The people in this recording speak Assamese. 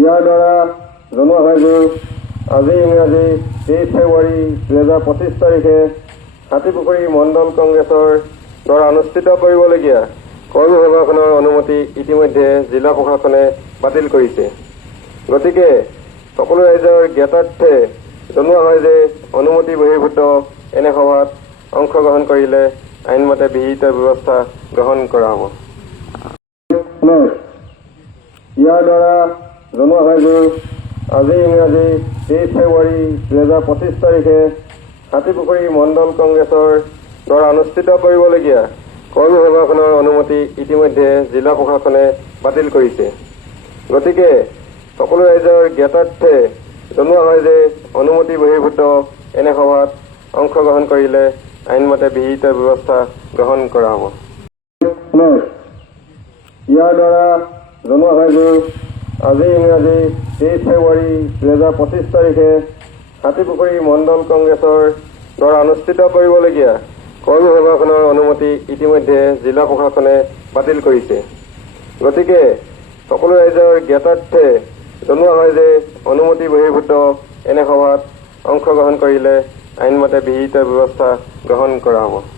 ইয়াৰ দ্বাৰা জনোৱা হয় যে আজি ইংৰাজী 23 ফেব্ৰুৱাৰী 2025 তাৰিখে হাতীপুখুৰী মণ্ডল কংগ্ৰেছৰ দ্বাৰা অনুষ্ঠিত কৰিবলগীয়া কৰ্মী সভাখনৰ অনুমতি ইতিমধ্যে জিলা প্ৰশাসনে বাতিল কৰিছে। গতিকে সকলো ৰাইজৰ জ্ঞাতাৰ্থে জনোৱা হয় যে অনুমতি বহিৰ্ভূত এনে সভাত অংশগ্ৰহণ কৰিলে আইনমতে বিহিত ব্যৱস্থা গ্ৰহণ কৰা হ'ব। ইয়াৰ দ্বাৰা জনোৱা হয় যে আজি ইংৰাজী 23 ফেব্ৰুৱাৰী 2025 তাৰিখে হাতীপুখুৰী মণ্ডল কংগ্ৰেছৰ দ্বাৰা অনুষ্ঠিত কৰিবলগীয়া কৰ্মী সভাখনৰ অনুমতি ইতিমধ্যে জিলা প্ৰশাসনে বাতিল কৰিছে। গতিকে সকলো ৰাইজৰ জ্ঞাতাৰ্থে জনোৱা হয় যে অনুমতি বহিৰ্ভূত এনে সভাত অংশগ্ৰহণ কৰিলে আইনমতে বিহিত ব্যৱস্থা গ্ৰহণ কৰা হ'ব। ইয়াৰ দ্বাৰা জনোৱা হয় যে আজি ইংৰাজী 23 ফেব্ৰুৱাৰী 2025 তাৰিখে হাতীপুখুৰী মণ্ডল কংগ্ৰেছৰ দ্বাৰা অনুষ্ঠিত কৰিবলগীয়া কৰ্মী সভাখনৰ অনুমতি ইতিমধ্যে জিলা প্ৰশাসনে বাতিল কৰিছে। গতিকে সকলো ৰাইজৰ জ্ঞাতাৰ্থে জনোৱা হয় যে অনুমতি বহিৰ্ভূত এনে সভাত অংশগ্ৰহণ কৰিলে আইনমতে বিহিত ব্যৱস্থা গ্ৰহণ কৰা হ'ব।